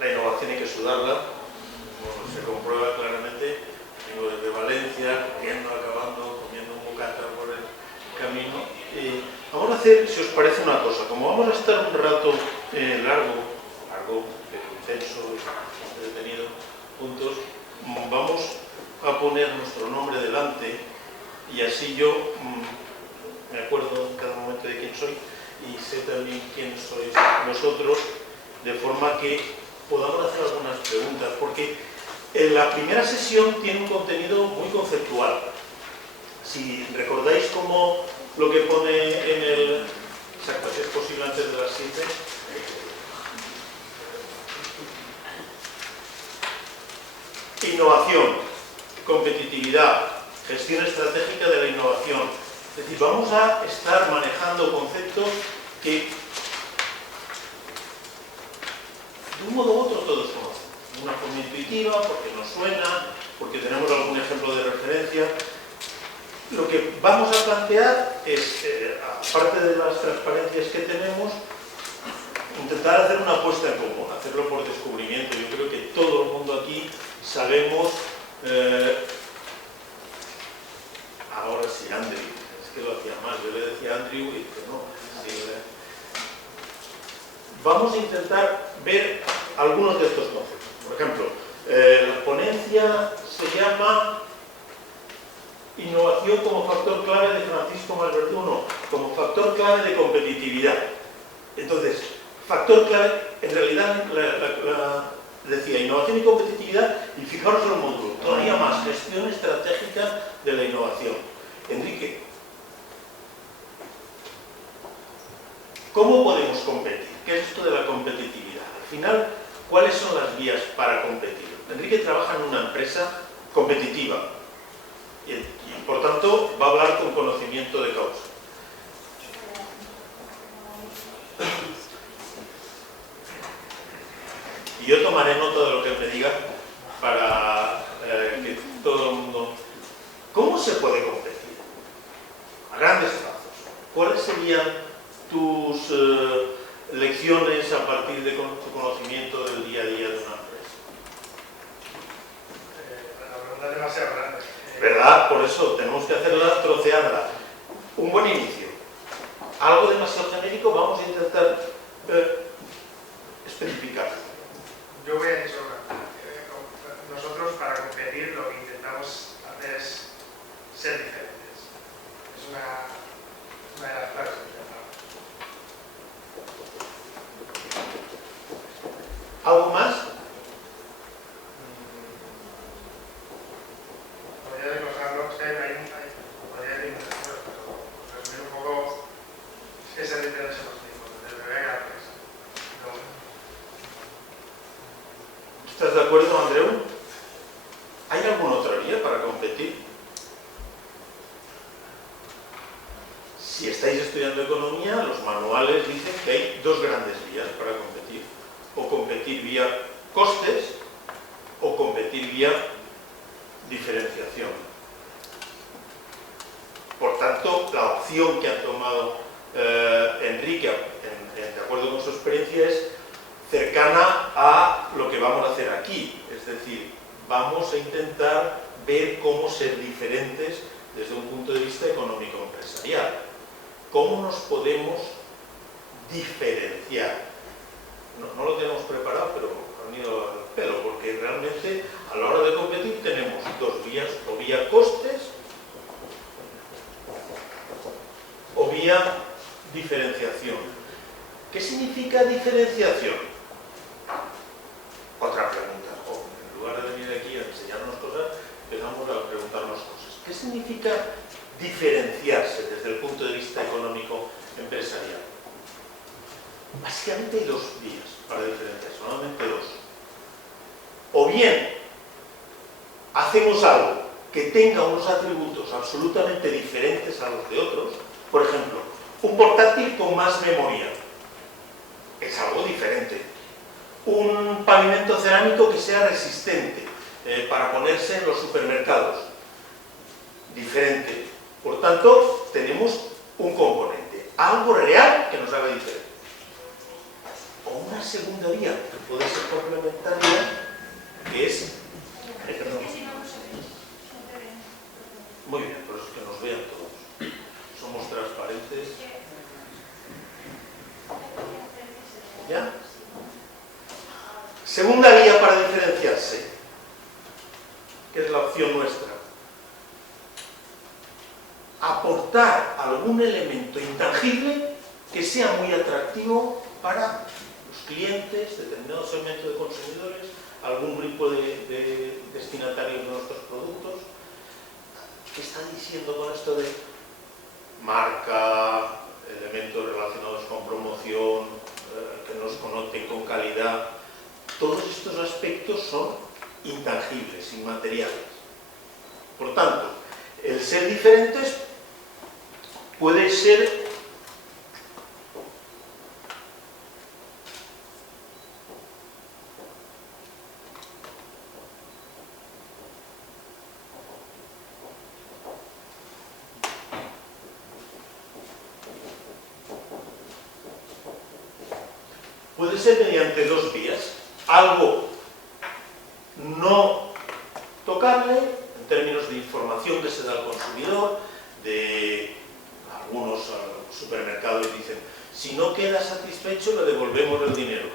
la innovación hay que sudarla, como se comprueba claramente. Vengo desde Valencia, acabando, comiendo un bocata por el camino. Vamos a hacer, si os parece, una cosa. Como vamos a estar un rato largo, intenso, entretenido, juntos, vamos a poner nuestro nombre delante y así yo me acuerdo en cada momento de quién soy y sé también quién sois vosotros, de forma que podamos hacer algunas preguntas, porque en la primera sesión tiene un contenido muy conceptual. Si recordáis como lo que pone en el... Exacto, si es posible antes de las 7. Innovación, competitividad, gestión estratégica de la innovación. Es decir, vamos a estar manejando conceptos que de un modo u otro todos conocen. De una forma intuitiva, porque nos suena, porque tenemos algún ejemplo de referencia. Lo que vamos a plantear es, aparte de las transparencias que tenemos, intentar hacer una apuesta en común, hacerlo por descubrimiento. Yo creo que todo el mundo aquí sabemos, ahora sí, Andrew, es que lo hacía mal, yo le decía Andrew y que no. Sí, vamos a intentar ver algunos de estos conceptos. Por ejemplo, la ponencia se llama Innovación como factor clave de Francisco Malverduno, como factor clave de competitividad. Entonces, factor clave, en realidad, decía innovación y competitividad, y fijaros en el módulo, todavía más, gestión estratégica de la innovación. Enrique, ¿cómo podemos competir? ¿Qué es esto de la competitividad? Al final, ¿cuáles son las vías para competir? Enrique trabaja en una empresa competitiva y por tanto va a hablar con conocimiento de causa. Y yo tomaré nota de lo que me diga para que todo el mundo... ¿Cómo se puede competir? A grandes trazos. ¿Cuáles serían tus lecciones a partir de tu conocimiento del día a día de una empresa? La pregunta es demasiado grande. ¿Verdad? Por eso tenemos que hacerla, trocearla. Un buen inicio. Algo demasiado genérico, vamos a intentar especificar. Yo voy a decir nosotros para competir lo que intentamos hacer es ser diferentes. Es una de las claves que intentamos. ¿Algo más? Podría desglosarlo, podría decir muchas cosas, pero resumir un poco qué es ser diferente en los mismos, desde el bebé a la empresa. ¿Estás de acuerdo, Andreu? ¿Hay alguna otra vía para competir? Si estáis estudiando economía, los manuales dicen que hay dos grandes vías para competir. O competir vía costes o competir vía diferenciación. Por tanto, la opción que ha tomado Enrique, de acuerdo con su experiencia, es cercana a lo que vamos a hacer aquí. Es decir, vamos a intentar ver cómo ser diferentes desde un punto de vista económico-empresarial. ¿Cómo nos podemos diferenciar? No lo tenemos preparado, pero han ido al pelo, porque realmente a la hora de competir tenemos dos vías, o vía costes o vía diferenciación. ¿Qué significa diferenciación? Otra pregunta. En lugar de venir aquí a enseñarnos cosas, empezamos a preguntarnos cosas. ¿Qué significa diferenciarse desde el punto de vista económico empresarial? Básicamente hay dos vías para diferenciarse, solamente dos. O bien hacemos algo que tenga unos atributos absolutamente diferentes a los de otros. Por ejemplo, un portátil con más memoria es algo diferente. Un pavimento cerámico que sea resistente para ponerse en los supermercados, diferente. Por tanto, tenemos un componente, algo real que nos haga diferente. O una una segunda vía que puede ser complementaria, que es... Muy bien, por eso es que nos vean todos. Somos transparentes. ¿Ya? Segunda vía para diferenciarse, que es la opción nuestra. Aportar algún elemento intangible que sea muy atractivo para los clientes, determinado segmento de consumidores, algún grupo de destinatarios de nuestros productos. ¿Qué está diciendo con esto de marca, elementos relacionados con promoción, que nos conecten con calidad? Todos estos aspectos son intangibles, inmateriales. Por tanto, el ser diferentes puede ser mediante dos vías. Algo no tocable, en términos de información que se da al consumidor, de algunos supermercados dicen, si no queda satisfecho le devolvemos el dinero.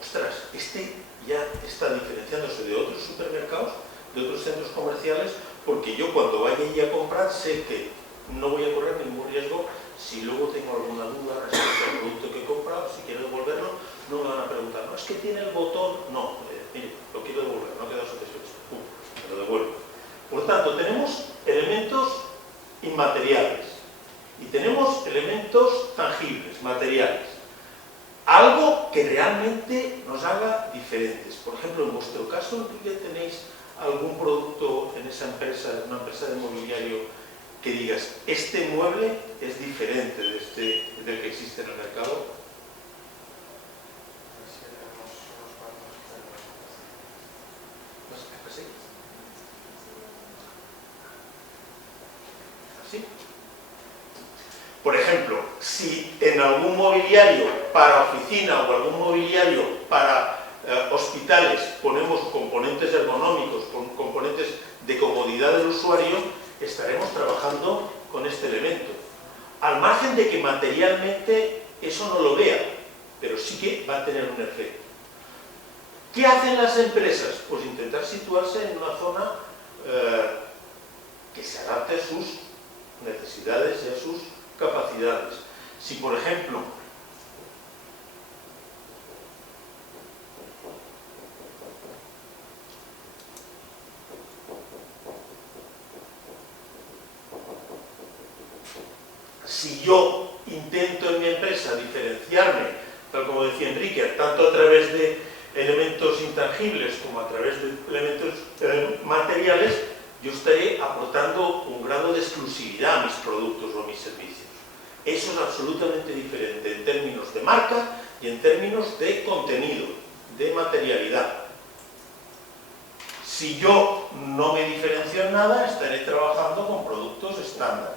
Ostras, este ya está diferenciándose de otros supermercados, de otros centros comerciales, porque yo cuando vaya allí a comprar sé que no voy a correr ningún riesgo. Si luego tengo alguna duda respecto al producto que he comprado, si quiero devolverlo, no me van a preguntar, no, es que tiene el botón, no, mire, lo quiero devolver, no ha quedado satisfecho, me lo devuelvo. Por tanto, tenemos elementos inmateriales y tenemos elementos tangibles, materiales. Algo que realmente nos haga diferentes. Por ejemplo, en vuestro caso, Enrique, ¿tenéis algún producto en esa empresa, una empresa de mobiliario, que digas, este mueble es diferente del que existe en el mercado? ¿Así? ¿Así? Por ejemplo, si en algún mobiliario para oficina o algún mobiliario para hospitales ponemos componentes ergonómicos, componentes de comodidad del usuario, estaremos trabajando con este elemento. Al margen de que materialmente eso no lo vea, pero sí que va a tener un efecto. ¿Qué hacen las empresas? Pues intentar situarse en una zona que se adapte a sus necesidades y a sus capacidades. Si, por ejemplo, si yo intento en mi empresa diferenciarme, tal como decía Enrique, tanto a través de elementos intangibles como a través de elementos materiales, yo estaré aportando un grado de exclusividad a mis productos o a mis servicios. Eso es absolutamente diferente en términos de marca y en términos de contenido, de materialidad. Si yo no me diferencio en nada, estaré trabajando con productos estándares.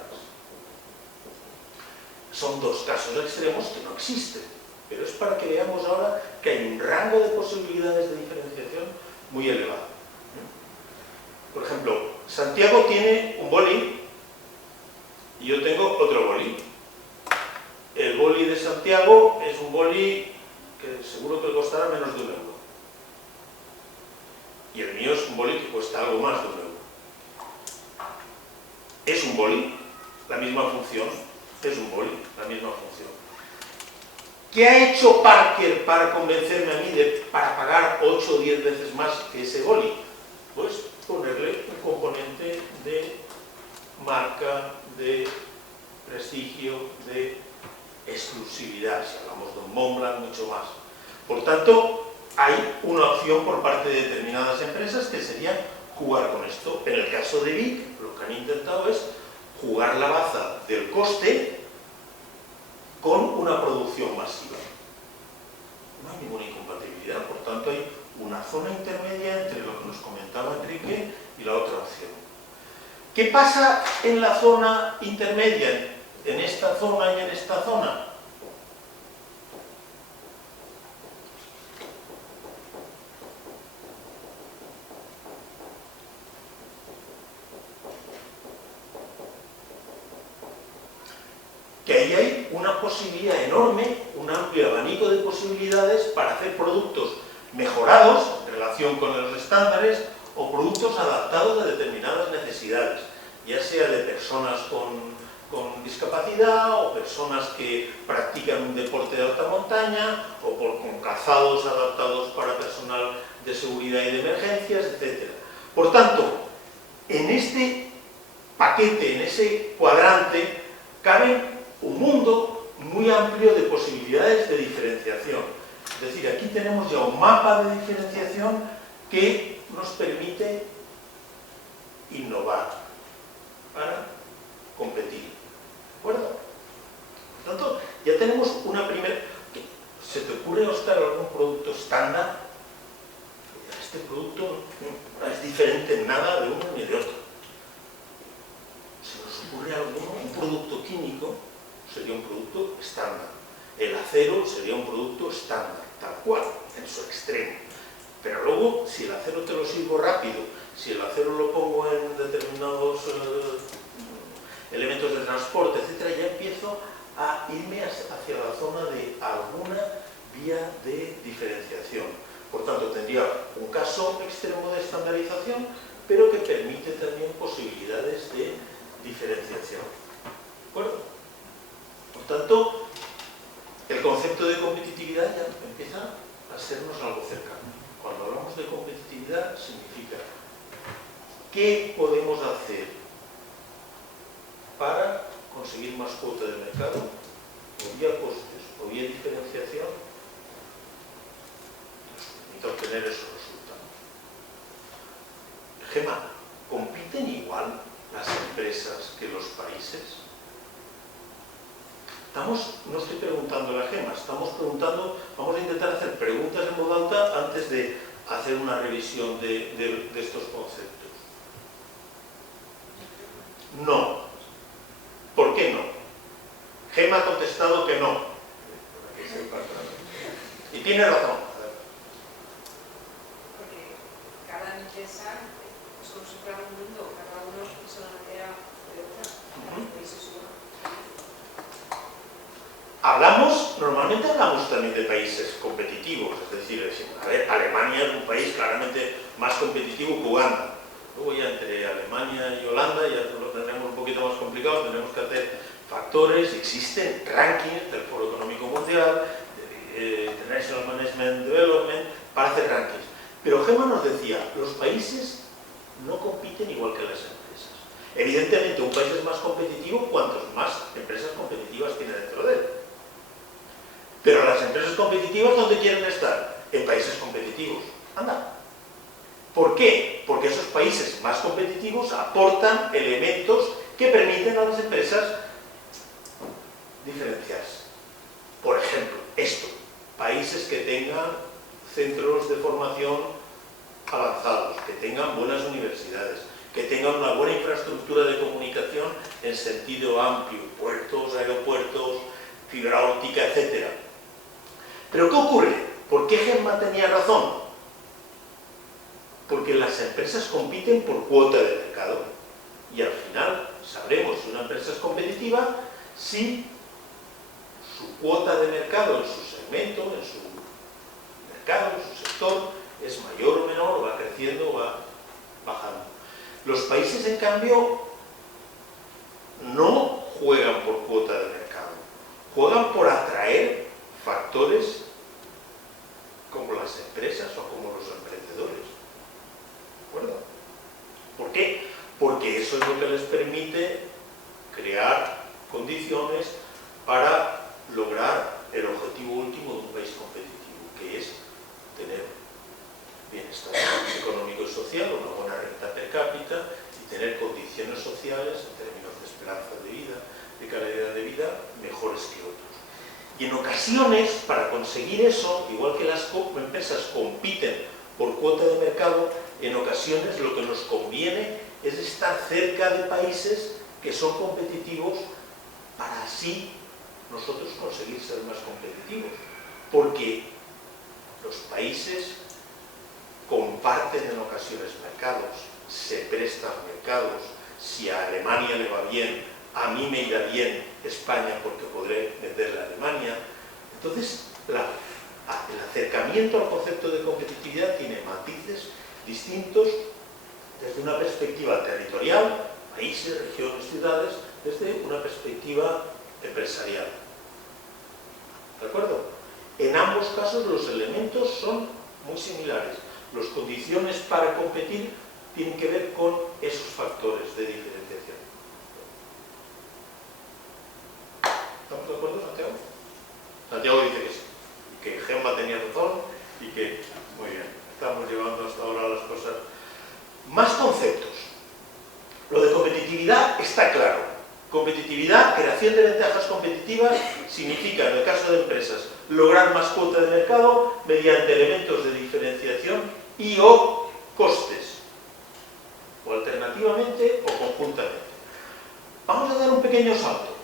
Son dos casos extremos que no existen, pero es para que veamos ahora que hay un rango de posibilidades de diferenciación muy elevado. Por ejemplo, Santiago tiene un boli y yo tengo otro boli. El boli de Santiago es un boli que seguro que le costará menos de €1. Y el mío es un boli que cuesta algo más de €1. Es un boli, la misma función. Es un boli, la misma función. ¿Qué ha hecho Parker para convencerme a mí para pagar 8 o 10 veces más que ese boli? Pues ponerle un componente de marca, de prestigio, de exclusividad. Si hablamos de un Montblanc, mucho más. Por tanto, hay una opción por parte de determinadas empresas que sería jugar con esto. En el caso de Vic, lo que han intentado es jugar la baza del coste con una producción masiva. No hay ninguna incompatibilidad, por tanto hay una zona intermedia entre lo que nos comentaba Enrique y la otra opción. ¿Qué pasa en la zona intermedia, en esta zona y en esta zona? que ahí hay una posibilidad enorme, un amplio abanico de posibilidades para hacer productos mejorados en relación con los estándares o productos adaptados a determinadas necesidades, ya sea de personas con discapacidad o personas que practican un deporte de alta montaña o con calzados adaptados para personal de seguridad y de emergencias, etc. Por tanto, en este paquete, en ese cuadrante, cabe un mundo muy amplio de posibilidades de diferenciación. Es decir, aquí tenemos ya un mapa de diferenciación que nos permite innovar para competir. ¿De acuerdo? Por tanto, ya tenemos una primera... ¿Se te ocurre, Óscar, algún producto estándar? Este producto no es diferente en nada de uno ni de otro. ¿Se nos ocurre alguno? Un producto químico sería un producto estándar. El acero sería un producto estándar, tal cual, en su extremo. Pero luego, si el acero te lo sirvo rápido, si el acero lo pongo en determinados elementos de transporte, etcétera, ya empiezo a irme hacia la zona de alguna vía de diferenciación. Por tanto, tendría un caso extremo de estandarización, pero que permite también posibilidades de diferenciación. ¿De acuerdo? Por tanto, el concepto de competitividad ya empieza a sernos algo cercano. Cuando hablamos de competitividad, significa ¿qué podemos hacer para conseguir más cuota de mercado, o vía costes, o vía diferenciación, nos permite obtener esos resultados? Gemma, ¿compiten igual las empresas que los países? No estoy preguntando a la Gemma, estamos preguntando, vamos a intentar hacer preguntas en voz alta antes de hacer una revisión de estos conceptos. No. ¿Por qué no? Gemma ha contestado que no. Y tiene razón. Porque cada empresa es como si fuera un mundo, cada uno es una manera de otra. Normalmente hablamos también de países competitivos, es decir, a ver, Alemania es un país claramente más competitivo que Uganda. Luego ya entre Alemania y Holanda ya lo tendremos un poquito más complicado, tendremos que hacer factores, existen rankings del Foro Económico Mundial, International Management Development, para hacer rankings. Pero Gemma nos decía, los países no compiten igual que las empresas. Evidentemente, un país es más competitivo cuantos más empresas competitivas tiene dentro de él. Pero las empresas competitivas, ¿dónde quieren estar? En países competitivos. Anda. ¿Por qué? Porque esos países más competitivos aportan elementos que permiten a las empresas diferenciarse. Por ejemplo, países que tengan centros de formación avanzados, que tengan buenas universidades, que tengan una buena infraestructura de comunicación en sentido amplio, puertos, aeropuertos, fibra óptica, etc. ¿Pero qué ocurre? ¿Por qué Gemma tenía razón? Porque las empresas compiten por cuota de mercado y al final sabremos si una empresa es competitiva si su cuota de mercado en su segmento, en su mercado, en su sector, es mayor o menor, va creciendo o va bajando. Los países, en cambio, no juegan por cuota de mercado, juegan por atraer factores como las empresas o como los emprendedores. ¿De acuerdo? ¿Por qué? Porque eso es lo que les permite crear condiciones para lograr el objetivo último de un país competitivo, que es tener bienestar económico y social, una buena renta per cápita y tener condiciones sociales en términos de esperanza de vida, de calidad de vida, mejores que otros. Y en ocasiones, para conseguir eso, igual que las empresas compiten por cuota de mercado, en ocasiones lo que nos conviene es estar cerca de países que son competitivos para así nosotros conseguir ser más competitivos. Porque los países comparten en ocasiones mercados, se prestan mercados. Si a Alemania le va bien, a mí me irá bien España porque podré venderle a Alemania. Entonces, el acercamiento al concepto de competitividad tiene matices distintos desde una perspectiva territorial, países, regiones, ciudades, desde una perspectiva empresarial. ¿De acuerdo? En ambos casos los elementos son muy similares. Las condiciones para competir tienen que ver con esos factores de diferenciación. ¿Estamos de acuerdo, Santiago? Santiago dice que sí, y que Gemma tenía razón y que, muy bien, estamos llevando hasta ahora las cosas. Más conceptos. Lo de competitividad está claro. Competitividad, creación de ventajas competitivas, significa, en el caso de empresas, lograr más cuota de mercado mediante elementos de diferenciación y o costes, o alternativamente o conjuntamente. Vamos a dar un pequeño salto.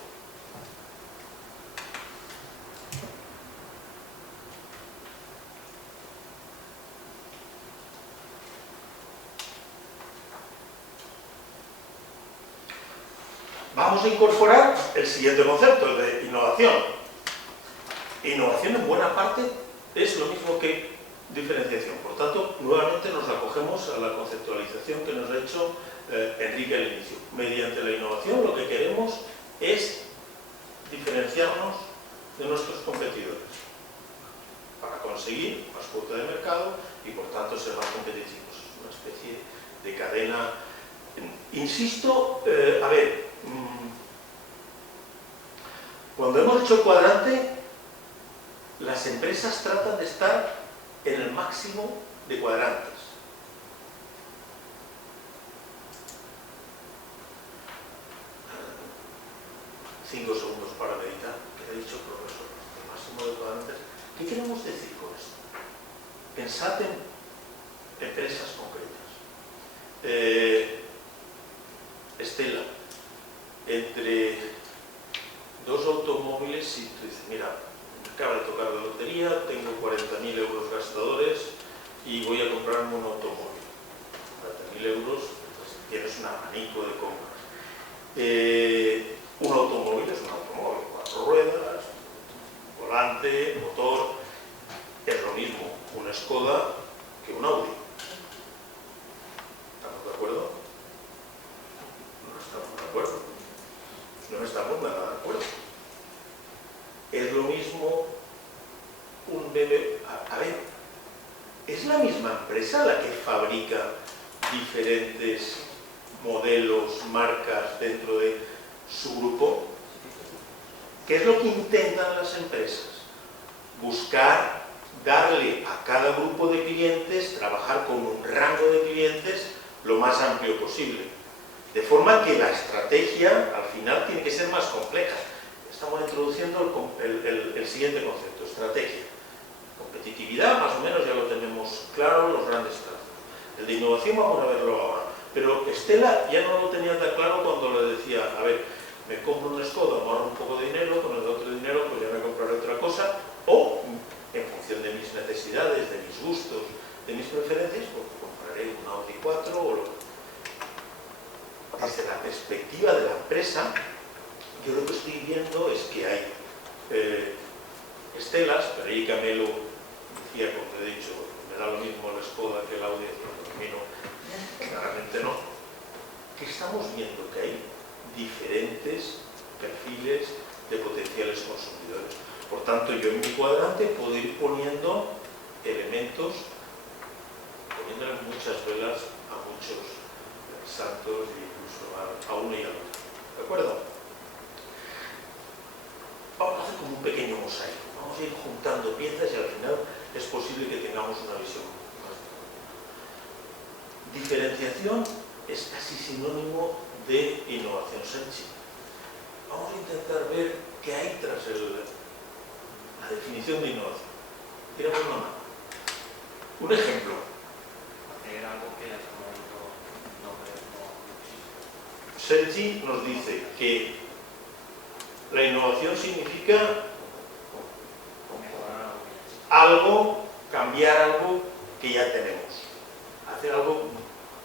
Vamos a incorporar el siguiente concepto, el de innovación. Innovación en buena parte es lo mismo que diferenciación. Por tanto, nuevamente nos acogemos a la conceptualización que nos ha hecho Enrique al inicio. Mediante la innovación lo que queremos es diferenciarnos de nuestros competidores para conseguir más cuota de mercado y por tanto ser más competitivos. Una especie de cadena. Insisto, cuando hemos hecho el cuadrante, las empresas tratan de estar en el máximo de cuadrantes. Cinco segundos para meditar. ¿Qué ha dicho el profesor? El máximo de cuadrantes. ¿Qué queremos decir con esto? Pensad en empresas concretas. Estela, entre dos automóviles, si tú dices, mira, me acaba de tocar la lotería, tengo 40.000 euros gastadores y voy a comprarme un automóvil. 40.000 euros, pues tienes un abanico de compras. Un automóvil es un automóvil, 4 ruedas, volante, motor, es lo mismo una Skoda que un Audi. ¿Estamos de acuerdo? No estamos de acuerdo. No estamos nada de acuerdo. Es lo mismo un BMW. A ver, ¿es la misma empresa la que fabrica diferentes modelos, marcas dentro de su grupo? ¿Qué es lo que intentan las empresas? Buscar darle a cada grupo de clientes, trabajar con un rango de clientes lo más amplio posible. De forma que la estrategia, al final, tiene que ser más compleja. Estamos introduciendo el siguiente concepto, estrategia. Competitividad, más o menos, ya lo tenemos claro, los grandes trazos. El de innovación vamos a verlo ahora. Pero Estela ya no lo tenía tan claro cuando le decía, a ver, me compro una Skoda, me ahorro un poco de dinero, con el otro dinero pues ya me compraré otra cosa, o en función de mis necesidades, de mis gustos, de mis preferencias, pues compraré un Audi 4 o lo que. Desde la perspectiva de la empresa, yo lo que estoy viendo es que hay Estelas, pero ahí Camelo decía, como te he dicho, me da lo mismo la Skoda que el Audi, a mí no, claramente no, que estamos viendo que hay diferentes perfiles de potenciales consumidores. Por tanto, yo en mi cuadrante puedo ir poniendo elementos, poniéndole muchas velas a muchos santos e incluso a uno y al otro. ¿De acuerdo? Vamos a hacer como un pequeño mosaico. Vamos a ir juntando piezas y al final es posible que tengamos una visión más. Diferenciación es casi sinónimo de innovación sencilla. Vamos a intentar ver qué hay tras la definición de innovación. Tiramos una mano. Un ejemplo. Hacer algo que en este momento no existe. Sergi nos dice que la innovación significa algo, cambiar algo que ya tenemos, hacer algo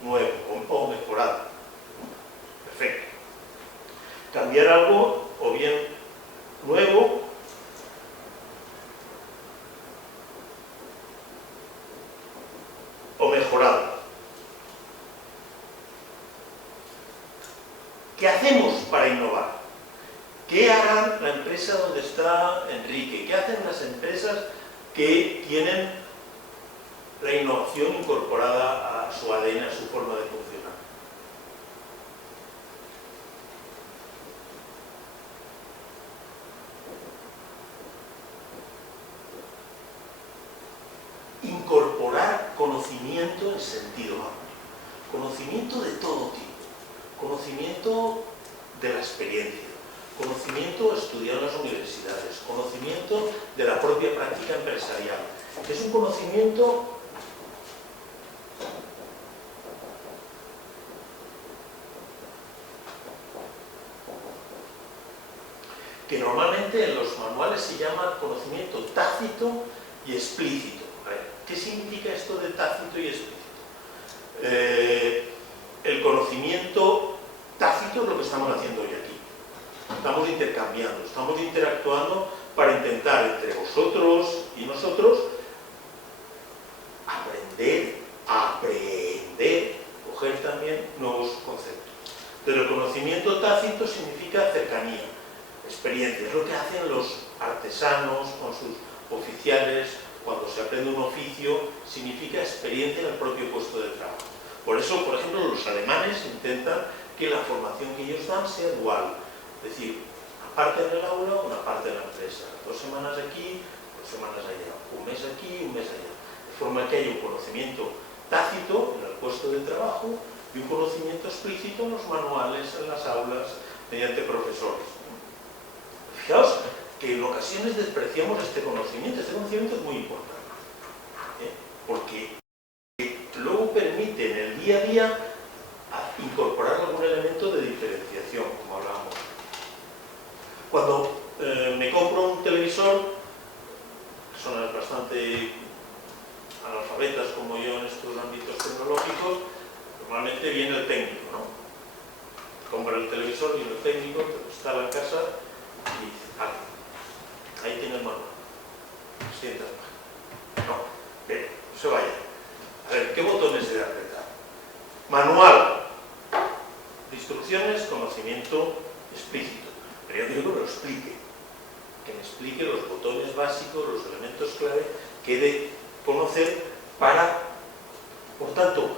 nuevo o mejorado. Perfecto. Cambiar algo o bien nuevo, o mejorado. ¿Qué hacemos para innovar? ¿Qué hará la empresa donde está Enrique? ¿Qué hacen las empresas que tienen la innovación incorporada a su ADN, a su forma de funcionar? Incorporar conocimiento en sentido amplio, conocimiento de todo tipo, conocimiento de la experiencia, conocimiento estudiado en las universidades, conocimiento de la propia práctica empresarial. Es un conocimiento que normalmente en los manuales se llama conocimiento tácito y explícito. ¿Qué significa esto de tácito y explícito? El conocimiento tácito es lo que estamos haciendo hoy aquí. Estamos intercambiando, estamos interactuando para intentar entre vosotros y nosotros aprender, coger también nuevos conceptos. Pero el conocimiento tácito significa cercanía, experiencia. Es lo que hacen los artesanos con sus oficiales. Cuando se aprende un oficio, significa experiencia en el propio puesto de trabajo. Por eso, por ejemplo, los alemanes intentan que la formación que ellos dan sea dual. Es decir, una parte en el aula, una parte en la empresa. 2 semanas aquí, 2 semanas allá. Un mes aquí, un mes allá. De forma que haya un conocimiento tácito en el puesto de trabajo y un conocimiento explícito en los manuales, en las aulas, mediante profesores. Fijaos que en ocasiones despreciamos este conocimiento. Este conocimiento es muy importante, porque luego permite en el día a día incorporar algún elemento de diferenciación, como hablábamos. Cuando me compro un televisor, personas bastante analfabetas como yo en estos ámbitos tecnológicos, normalmente viene el técnico, ¿no? Compra el televisor, viene el técnico, te lo instala en casa y dice, ahí tiene el manual, 600 páginas. No, bien, no se vaya. A ver, ¿qué botones se debe apretar? Manual de instrucciones, conocimiento explícito. Pero yo digo que me lo explique. Que me explique los botones básicos, los elementos clave que he de conocer para, por tanto,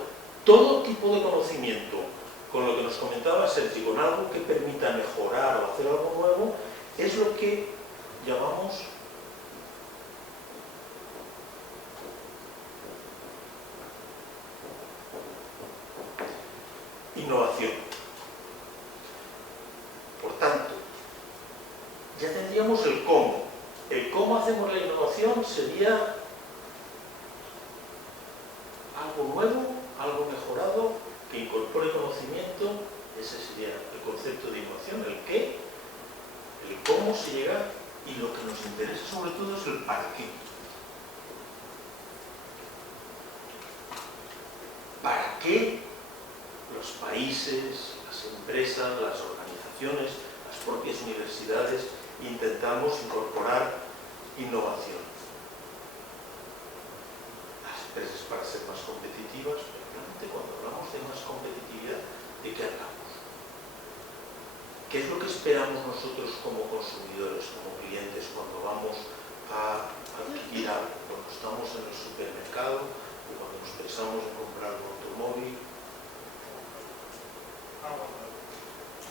todo tipo de conocimiento, con lo que nos comentaba Sergio, con algo que permita mejorar o hacer algo nuevo, es lo que llamamos innovación. Por tanto, ya tendríamos el cómo. El cómo hacemos la innovación sería algo nuevo, algo mejorado, que incorpore conocimiento. Ese sería el concepto de innovación. El qué, el cómo se llega, y lo que nos interesa sobre todo es el para qué. ¿Para qué los países, las empresas, las organizaciones, las propias universidades intentamos incorporar innovación? Las empresas para ser más competitivas, pero realmente cuando hablamos de más competitividad, ¿de qué hablamos? ¿Qué es lo que esperamos nosotros como consumidores, como clientes, cuando vamos a adquirir algo? Cuando estamos en el supermercado o cuando nos pensamos en comprar un automóvil.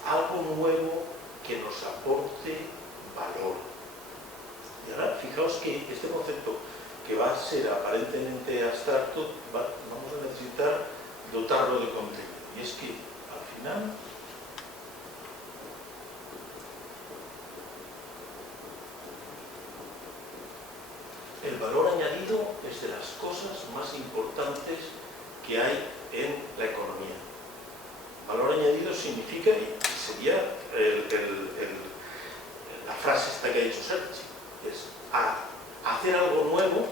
Algo nuevo que nos aporte valor. Y ahora, fijaos que este concepto, que va a ser aparentemente abstracto, vamos a necesitar dotarlo de contenido. Y es que, al final, el valor añadido es de las cosas más importantes que hay en la economía. Valor añadido significa, y sería la frase esta que ha dicho Sergio, es hacer algo nuevo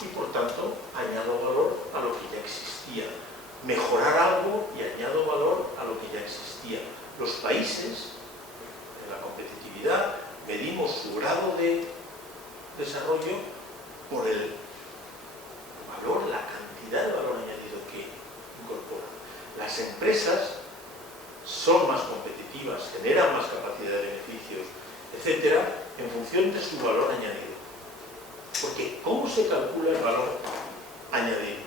y por tanto añado valor a lo que ya existía. Mejorar algo y añado valor a lo que ya existía. Los países, En la competitividad medimos su grado de desarrollo por el valor, la cantidad de valor añadido que incorporan. Las empresas son más competitivas, generan más capacidad de beneficios, etcétera, en función de su valor añadido. Porque ¿cómo se calcula el valor añadido?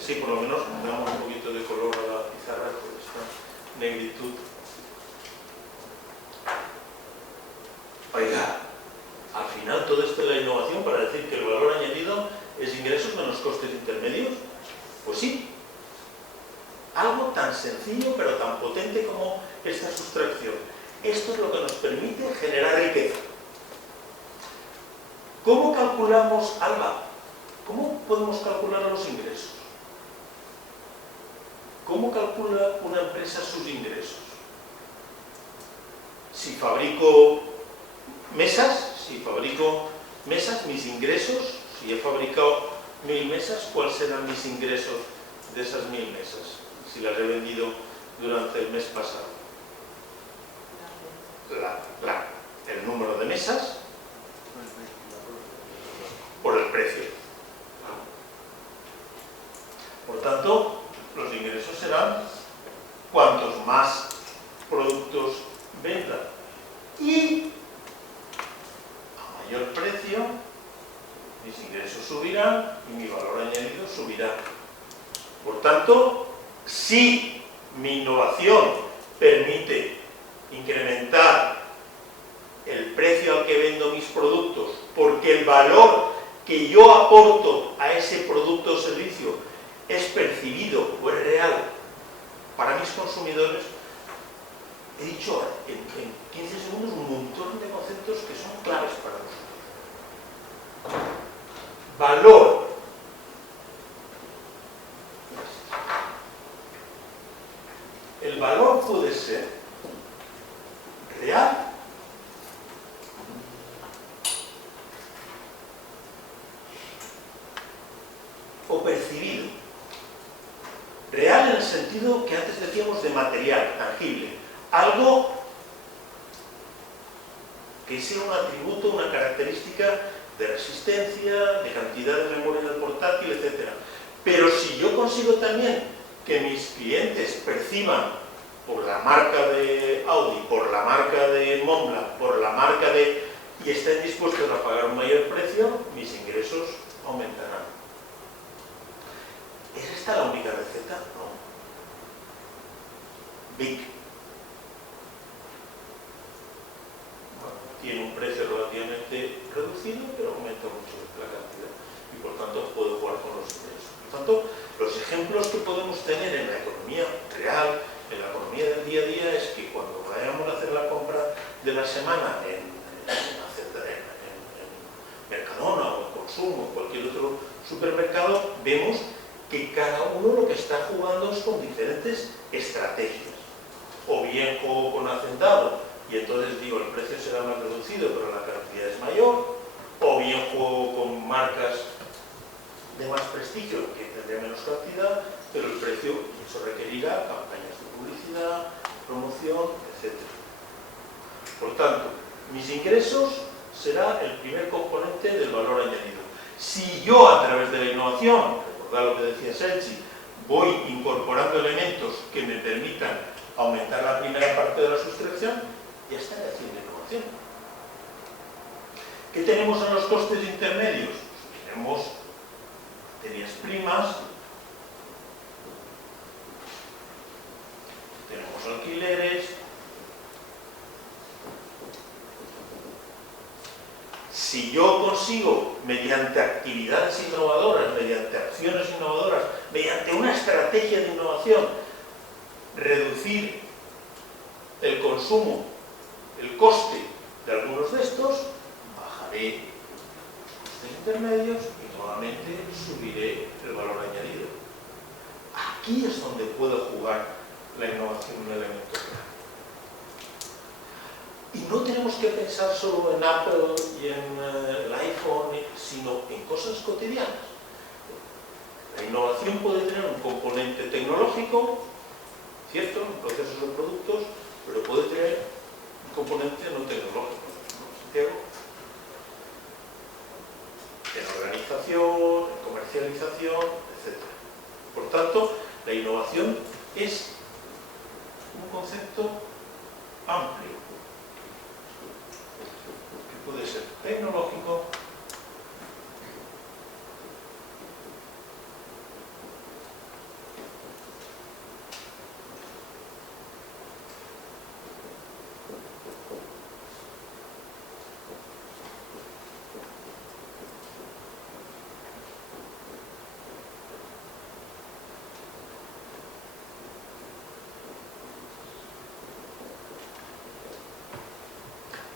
Sí, por lo menos le damos un poquito de color a la pizarra por esta negritud. Oiga, al final todo esto de la innovación para decir que el valor añadido es ingresos menos costes intermedios. Pues sí, algo tan sencillo pero tan potente como esta sustracción. Esto es lo que nos permite generar riqueza. ¿Cómo calculamos ALBA? ¿Cómo podemos calcular los ingresos? ¿Cómo calcula una empresa sus ingresos? Si fabrico mesas, mis ingresos, si he fabricado 1000 mesas, ¿cuáles serán mis ingresos de esas 1000 mesas? Si las he vendido durante el mes pasado. El número de mesas por el precio. Por tanto, los ingresos serán cuantos más productos vendan. Y a mayor precio, mis ingresos subirán y mi valor añadido subirá. Por tanto, si mi innovación permite incrementar el precio al que vendo mis productos, porque el valor que yo aporto a ese producto o servicio es percibido o es real para mis consumidores, he dicho en 15 segundos un montón de conceptos que son claves para nosotros. Valor. El valor puede ser real o percibido. Real en el sentido que antes decíamos de material, tangible. Algo que sea un atributo, una característica de resistencia, de cantidad de memoria del portátil, etc. Pero si yo consigo también que mis clientes perciban por la marca de Audi, por la marca de Montblanc, por la marca de... y estén dispuestos a pagar un mayor precio, mis ingresos aumentarán. ¿Es esta la única receta? No. Vic. Bueno, tiene un precio relativamente reducido, pero aumenta mucho la cantidad. Y por tanto puedo jugar con los ingresos. Por tanto, los ejemplos que podemos tener en la economía real, en la economía del día a día, es que cuando vayamos a hacer la compra de la semana en Mercadona o en Consumo o en cualquier otro supermercado, vemos que cada uno lo que está jugando es con diferentes estrategias. O bien juego con hacendado y entonces digo el precio será más reducido pero la cantidad es mayor, o bien juego con marcas de más prestigio que tendría menos cantidad, pero el precio, eso requerirá campañas de publicidad, promoción, etc. Por tanto, mis ingresos será el primer componente del valor añadido. Si yo a través de la innovación, recordad lo que decía Sergi, voy incorporando elementos que me permitan aumentar la primera parte de la sustracción, ya estaré haciendo innovación. ¿Qué tenemos en los costes intermedios? Pues tenemos materias primas, tenemos alquileres, si yo consigo, mediante actividades innovadoras, mediante acciones innovadoras, mediante una estrategia de innovación, reducir el consumo, el coste de algunos de estos, bajaré los costes intermedios y nuevamente subiré el valor añadido. Aquí es donde puede jugar la innovación un elemento clave. Y no tenemos que pensar solo en Apple y en el iPhone, sino en cosas cotidianas. La innovación puede tener un componente tecnológico, ¿cierto?, en procesos de productos, pero puede tener un componente no tecnológico, ¿no, Santiago? En organización, en comercialización, etc. Por tanto, la innovación es un concepto amplio, que puede ser tecnológico,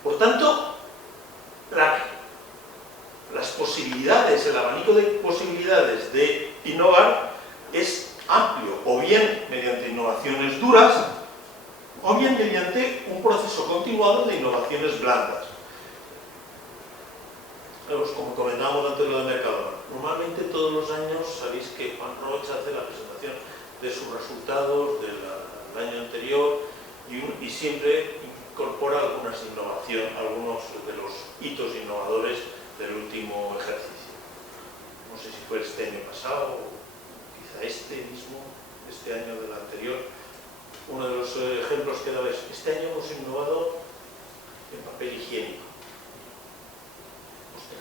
por tanto, las posibilidades, el abanico de posibilidades de innovar es amplio, o bien mediante innovaciones duras, o bien mediante un proceso continuado de innovaciones blandas. Como comentábamos antes lo de Mercadona, normalmente todos los años sabéis que Juan Rocha hace la presentación de sus resultados del año anterior y siempre incorpora algunos de los hitos innovadores del último ejercicio. No sé si fue este año pasado o quizá este mismo, este año del anterior. Uno de los ejemplos que daba es, este año hemos innovado en papel higiénico. Hostia,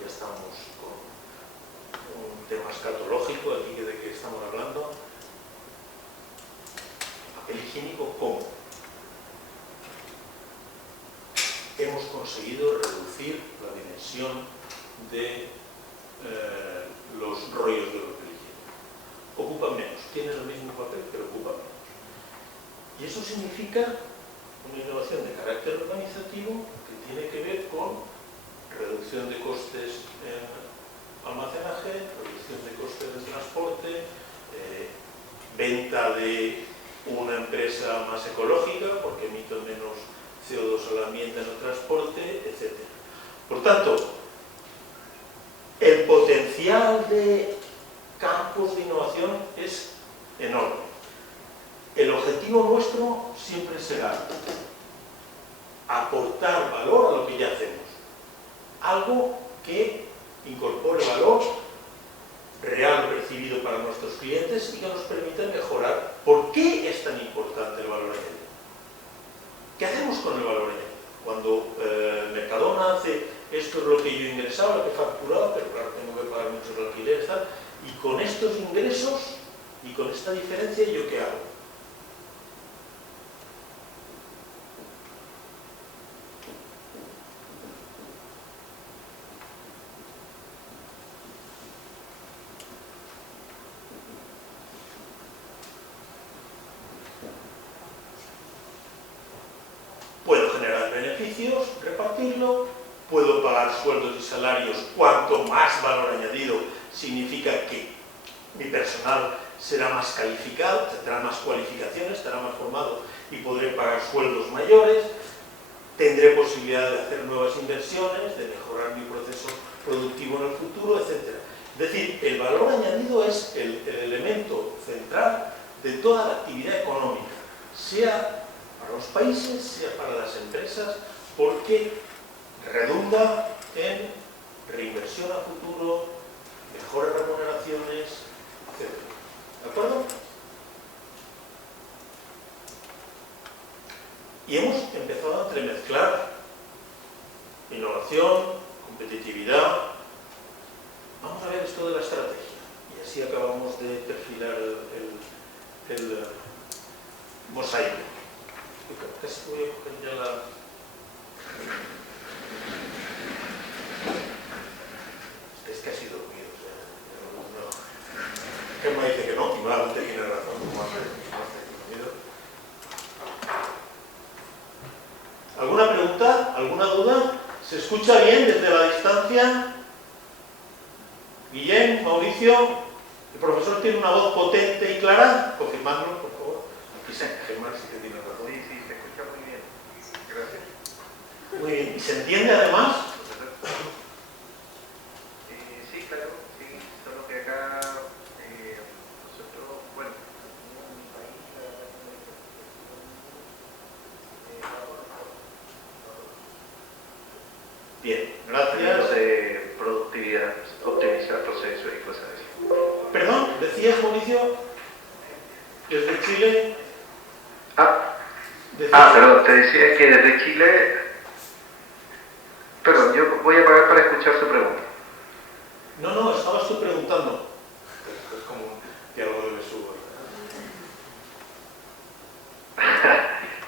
ya estamos con un tema escatológico aquí de que estamos hablando. ¿Papel higiénico cómo? Hemos conseguido reducir la dimensión de los rollos de papel higiénico. Ocupan menos, tienen el mismo papel, pero ocupan menos. Y eso significa una innovación de carácter organizativo que tiene que ver con reducción de costes en almacenaje, reducción de costes de transporte, venta de una empresa más ecológica porque emite menos CO2 al ambiente en el transporte, etc. Por tanto, el potencial de campos de innovación es enorme. El objetivo nuestro siempre será aportar valor a lo que ya hacemos. Algo que incorpore valor real percibido para nuestros clientes y que nos permita mejorar. ¿Por qué es tan importante el valor añadido? ¿Qué hacemos con el valor añadido? Cuando Mercadona hace esto es lo que yo ingresaba, lo que facturaba, pero claro, tengo que pagar muchos alquileres, tal, y con estos ingresos y con esta diferencia, ¿yo qué hago? Puedo generar beneficios, repartirlo, puedo pagar sueldos y salarios. Cuanto más valor añadido significa que mi personal será más calificado, tendrá más cualificaciones, estará más formado y podré pagar sueldos mayores, tendré posibilidad de hacer nuevas inversiones, de mejorar mi proceso productivo en el futuro, etc. Es decir, el valor añadido es el elemento central de toda la actividad económica, sea para los países, sea para las empresas, porque redunda en reinversión a futuro, mejores remuneraciones, etc. ¿De acuerdo? Y hemos empezado a entremezclar innovación, competitividad. Vamos a ver esto de la estrategia. Y así acabamos de perfilar el mosaico. Casi voy a coger ya la... Es que ha sido dormido, o sea, no. Gemma dice que no, y nuevamente tiene razón, como hace dormido. ¿Alguna pregunta? ¿Alguna gracia. Guillén, Mauricio, el profesor tiene una voz potente y clara. Confirmadlo, por favor. Aquí sí, Germán sí que tiene razón. Sí, sí, se escucha muy bien. Gracias. Muy bien. ¿Y se entiende además? Sí, claro, sí, solo que acá nosotros, bueno, en mi país, Bien, gracias. de productividad, optimizar procesos y cosas así. Perdón, decías, Mauricio, desde Chile. Perdón, te decía que desde Chile, perdón, yo voy a pagar para escuchar su pregunta. No, estabas tú preguntando. Es como un diálogo de besugo.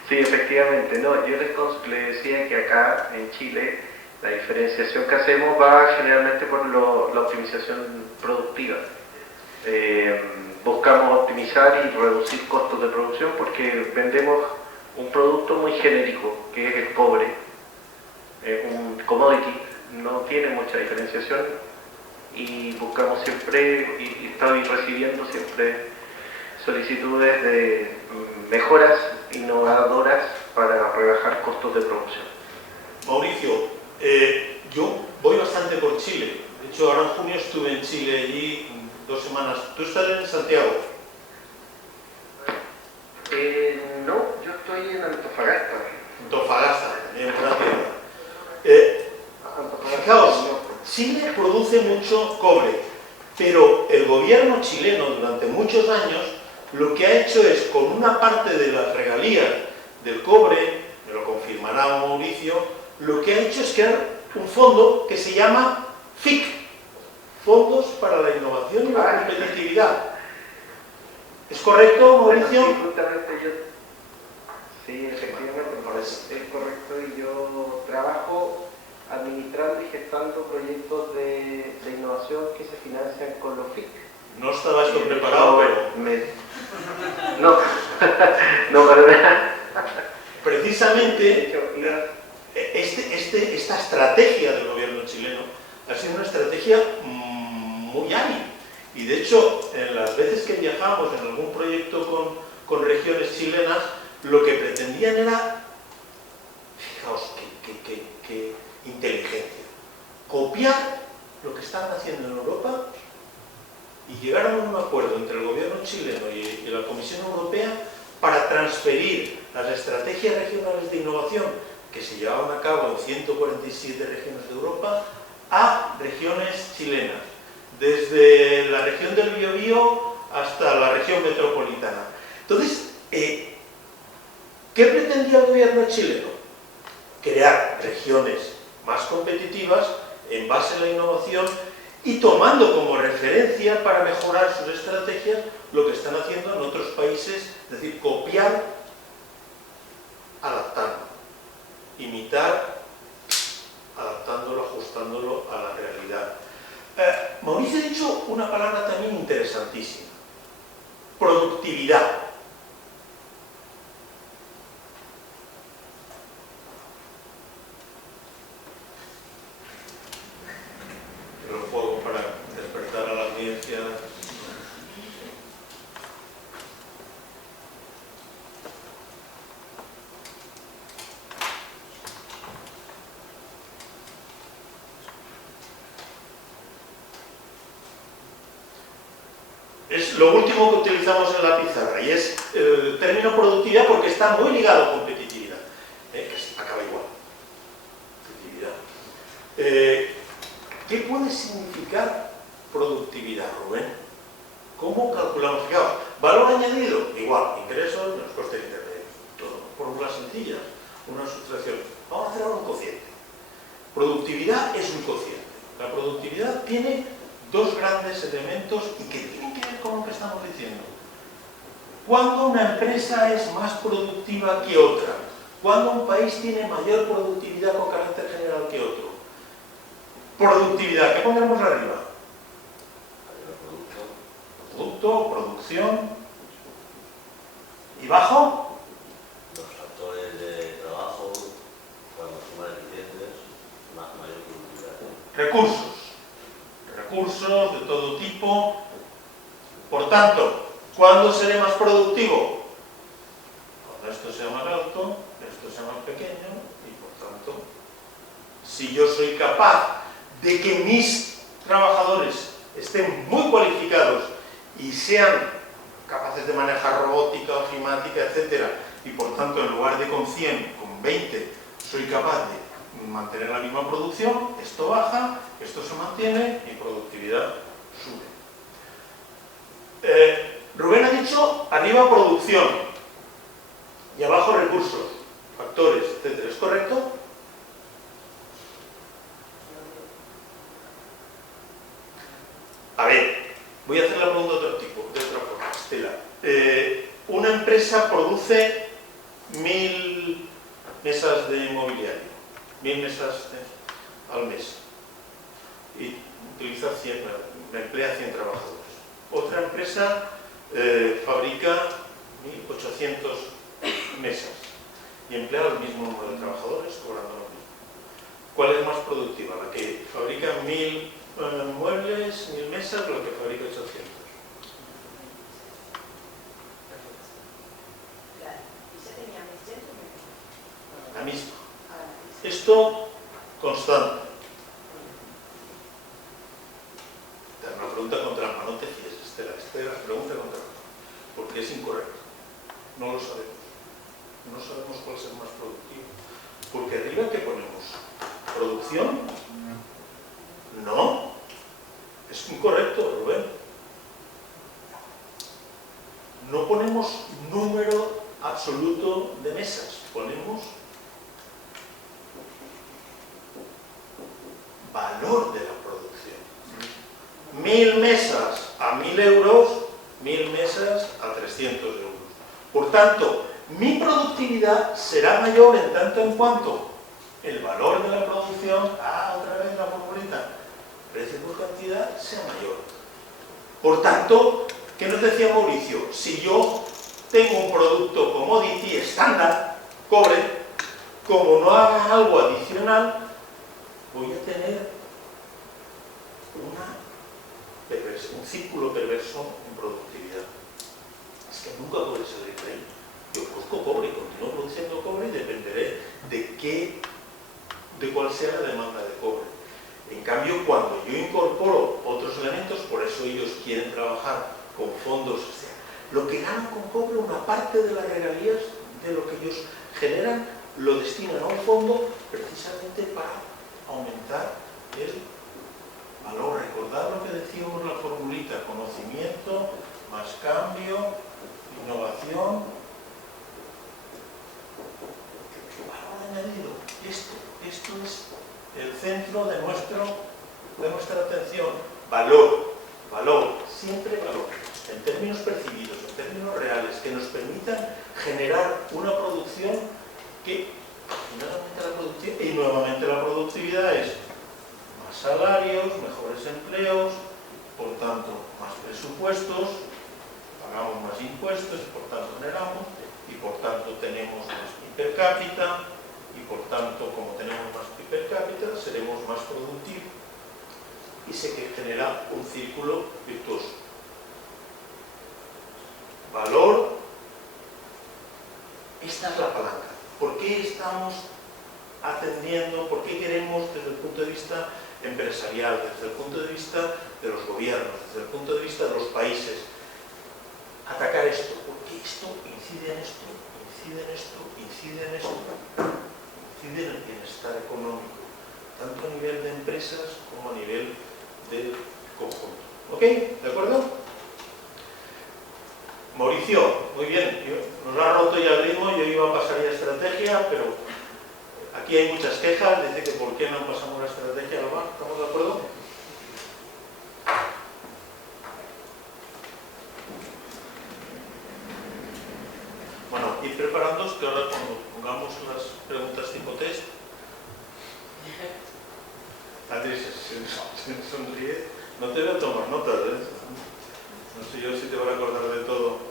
Sí, efectivamente, no, yo le decía que acá en Chile la diferenciación que hacemos va generalmente por la optimización productiva. Buscamos optimizar y reducir costos de producción porque vendemos un producto muy genérico, que es el cobre, un commodity, no tiene mucha diferenciación y buscamos siempre, y estoy recibiendo siempre solicitudes de mejoras innovadoras para rebajar costos de producción. Mauricio, yo voy bastante por Chile. De hecho, ahora en junio estuve en Chile allí 2 semanas. ¿Tú estás en Santiago? No, yo estoy en Antofagasta. Antofagasta, en buena tierra. Fijaos, Chile produce mucho cobre, pero el gobierno chileno durante muchos años lo que ha hecho es, con una parte de las regalías del cobre, me lo confirmará Mauricio, lo que ha hecho es crear un fondo que se llama FIC, Fondos para la Innovación y la Competitividad. ¿Es correcto, Mauricio? Bueno, sí, justamente yo... Sí, efectivamente, es correcto, y yo trabajo administrando y gestando proyectos de innovación que se financian con los FIC. No estaba esto preparado, pero... No, no, para nada. Precisamente, esta estrategia del gobierno chileno ha sido una estrategia muy hábil. Y de hecho, en las veces que viajamos en algún proyecto con regiones chilenas, lo que pretendían era, fijaos qué inteligencia, copiar lo que estaban haciendo en Europa y llegaron a un acuerdo entre el gobierno chileno y la Comisión Europea para transferir las estrategias regionales de innovación que se llevaban a cabo en 147 regiones de Europa a regiones chilenas, desde la región del Biobío hasta la región metropolitana. Entonces, ¿qué pretendía el gobierno chileno? Crear regiones más competitivas en base a la innovación y tomando como referencia para mejorar sus estrategias lo que están haciendo en otros países, es decir, copiar, adaptando, imitar, adaptándolo, ajustándolo a la realidad. Mauricio ha dicho una palabra también interesantísima: productividad. Lo juego para despertar a la audiencia. Es lo último que utilizamos en la pizarra y es el término productividad porque está muy ligado a competitividad, que acaba igual. Competitividad. ¿Qué puede significar productividad, Rubén? ¿Cómo calculamos? Fijaos, valor añadido, igual, ingresos menos costes de internet, todo, fórmulas sencillas, una sustracción. Vamos a hacer ahora un cociente. Productividad es un cociente. La productividad tiene dos grandes elementos y que tienen que ver con lo que estamos diciendo. ¿Cuándo una empresa es más productiva que otra? ¿Cuándo un país tiene mayor productividad con carácter general que otro? Productividad, ¿qué ponemos arriba? Producto, producción. ¿Y bajo? Los factores de trabajo, cuando son más eficientes, mayor productividad. Recursos. Recursos de todo tipo. Por tanto, ¿cuándo seré más productivo? Cuando esto sea más alto, esto sea más pequeño y por tanto, si yo soy capaz de que mis trabajadores estén muy cualificados y sean capaces de manejar robótica, ofimática, etcétera, y por tanto en lugar de con 100, con 20, soy capaz de mantener la misma producción, esto baja, esto se mantiene y productividad sube. Rubén ha dicho arriba producción y abajo recursos, factores, etcétera. ¿Es correcto? A ver, voy a hacer la pregunta de otro tipo, de otra forma. Estela, una empresa produce 1000 mesas de mobiliario, 1000 mesas al mes y utiliza 100, emplea 100 trabajadores. Otra empresa fabrica 1800 mesas y emplea el mismo número de trabajadores cobrando lo mismo. ¿Cuál es más productiva? ¿La que fabrica 1000 muebles, 1000 mesas o la que fabrica 800? La misma. Esto constante. Esta es una pregunta con trampa, no te fíes, Estela. Esta es la pregunta con trampa, porque es incorrecto. No lo sabemos. No sabemos cuál es el más productivo. Porque arriba, ¿qué ponemos? ¿Producción? No. Es incorrecto, Rubén. No ponemos número absoluto de mesas. Ponemos valor de la producción. 1000 mesas a 1000 euros, 1000 mesas a 300 euros. Por tanto, mi productividad será mayor en tanto en cuanto el valor de la producción, otra vez la formulita, precio por cantidad, sea mayor. Por tanto, ¿qué nos decía Mauricio? Si yo tengo un producto commodity estándar, cobre, como no haga algo adicional, voy a tener un círculo perverso en productividad. Es que nunca podré salir de ahí. Yo produzco cobre y continúo produciendo cobre y dependeré de cuál sea la demanda de cobre. En cambio, cuando yo incorporo otros elementos, por eso ellos quieren trabajar con fondos, o sea, lo que ganan con cobre, una parte de las regalías de lo que ellos generan, lo destinan a un fondo precisamente para aumentar el valor. Recordad lo que decíamos en la formulita: conocimiento más cambio, innovación, valor añadido. Esto es el centro de nuestra atención. Valor, siempre valor, en términos percibidos, en términos reales, que nos permitan generar una producción que y nuevamente la productividad es más salarios, mejores empleos, por tanto más presupuestos, pagamos más impuestos y por tanto generamos, y por tanto tenemos más PIB per cápita, y por tanto, como tenemos más PIB per cápita, seremos más productivos y se genera un círculo virtuoso. Valor, esta es la palanca. ¿Por qué estamos atendiendo, por qué queremos desde el punto de vista empresarial, desde el punto de vista de los gobiernos, desde el punto de vista de los países, atacar esto? Porque esto incide en esto, incide en esto, incide en esto, incide en el bienestar económico, tanto a nivel de empresas como a nivel del conjunto. ¿Ok? ¿De acuerdo? Mauricio, muy bien, nos ha roto ya el ritmo, yo iba a pasar ya estrategia, pero aquí hay muchas quejas, dice que por qué no pasamos la estrategia, Alba, ¿estamos de acuerdo? Bueno, ir preparándoos que ahora cuando pongamos las preguntas tipo test, Andrés, se sonríe, no te voy a tomar notas, ¿eh? No sé yo si te voy a acordar de todo.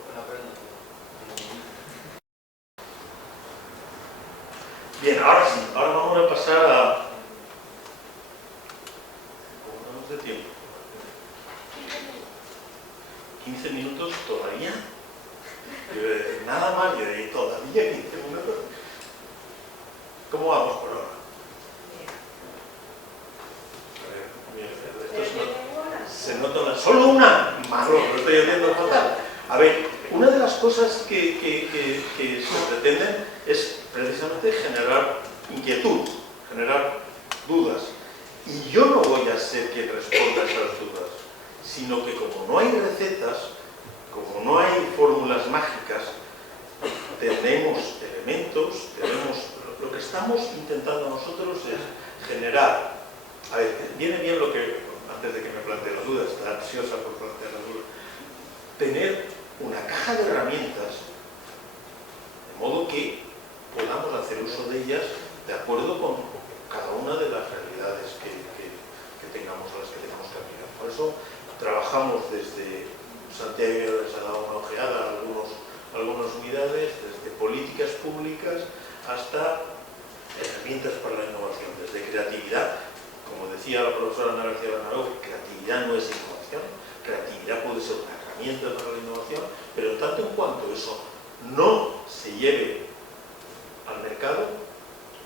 Bien, ahora sí, ahora vamos a pasar de tiempo? 15 minutos todavía. Nada más, y de todavía 15 minutos. ¿Cómo vamos por ahora? Se nota una. ¡Solo una! Malo, lo estoy haciendo fatal. A ver, una de las cosas que se pretenden es precisamente generar inquietud, generar dudas. Y yo no voy a ser quien responda a esas dudas, sino que como no hay recetas, como no hay fórmulas mágicas, tenemos elementos, lo que estamos intentando nosotros es generar. A ver, viene bien lo que, antes de que me plantee la duda, está ansiosa por plantear la duda, tener una caja de herramientas, de modo que podamos hacer uso de ellas de acuerdo con cada una de las realidades que tengamos, a las que tengamos que aplicar. Por eso trabajamos desde, Santiago les ha dado una ojeada a algunas unidades, desde políticas públicas hasta herramientas para la innovación, desde creatividad. Como decía la profesora Ana García Bernardo, creatividad no es innovación, creatividad puede ser una herramienta para la innovación, pero en tanto en cuanto eso no se lleve al mercado,